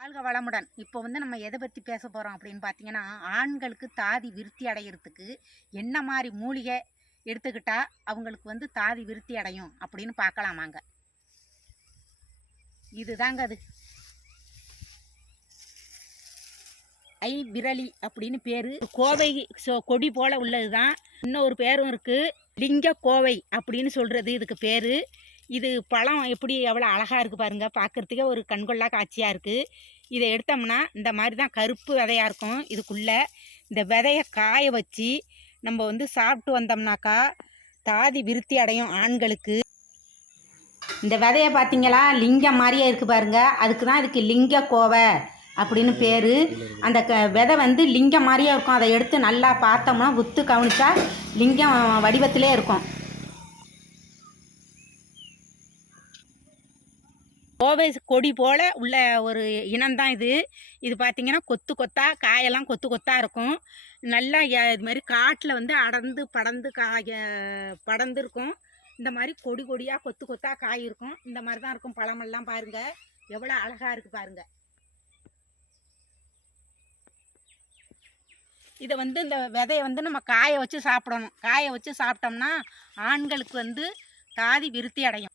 வாழ்க வளமுடன். இப்போ வந்து நம்ம எதை பற்றி பேச போகிறோம் அப்படின்னு பார்த்தீங்கன்னா ஆண்களுக்கு தாதி விருத்தி அடையிறதுக்கு என்ன மாதிரி மூலிகை எடுத்துக்கிட்டா அவங்களுக்கு வந்து தாதி விருத்தி அடையும் அப்படின்னு பார்க்கலாமாங்க இதுதாங்க அது. ஐ விரலி அப்படின்னு பேர். கோவை கொடி போல உள்ளது தான் இன்னொரு பேரும் இருக்குது லிங்க கோவை அப்படின்னு சொல்கிறது இதுக்கு பேர். இது பழம் எப்படி எவ்வளோ அழகாக இருக்குது பாருங்கள் பார்க்குறதுக்கே ஒரு கண்கொள்ளா காட்சியாக இருக்குது இதை எடுத்தோம்னா இந்த மாதிரி தான் கருப்பு விதையாக இருக்கும். இதுக்குள்ளே இந்த விதையை காய வச்சு நம்ம வந்து சாப்பிட்டு வந்தோம்னாக்கா தாதி விருத்தி அடையும் ஆண்களுக்கு. இந்த விதையை பார்த்தீங்களா? லிங்கம் மாதிரியே இருக்குது பாருங்கள் அதுக்கு தான் இதுக்கு லிங்க கோவை அப்படின்னு பேர். அந்த க விதை வந்து லிங்கம் மாதிரியே இருக்கும். அதை எடுத்து நல்லா பார்த்தோம்னா உத்து கவனித்தா லிங்கம் வடிவத்திலே இருக்கும். கோவை கொடி போல் உள்ள ஒரு இனம்தான் இது. இது பார்த்திங்கன்னா கொத்து கொத்தா காயெல்லாம் கொத்து கொத்தா இருக்கும். நல்லா இது மாதிரி காட்டில் வந்து அடர்ந்து படர்ந்து காய படர்ந்துருக்கும். இந்த மாதிரி கொடி கொடியாக கொத்து கொத்தா காய் இருக்கும். இந்த மாதிரி தான் இருக்கும் பழமெல்லாம் பாருங்கள் எவ்வளோ அழகாக இருக்குது பாருங்கள் இதை வந்து இந்த விதையை வந்து நம்ம காய வச்சு சாப்பிடணும். காய வச்சு சாப்பிட்டோம்னா ஆண்களுக்கு வந்து தாதி விருத்தி அடையும்.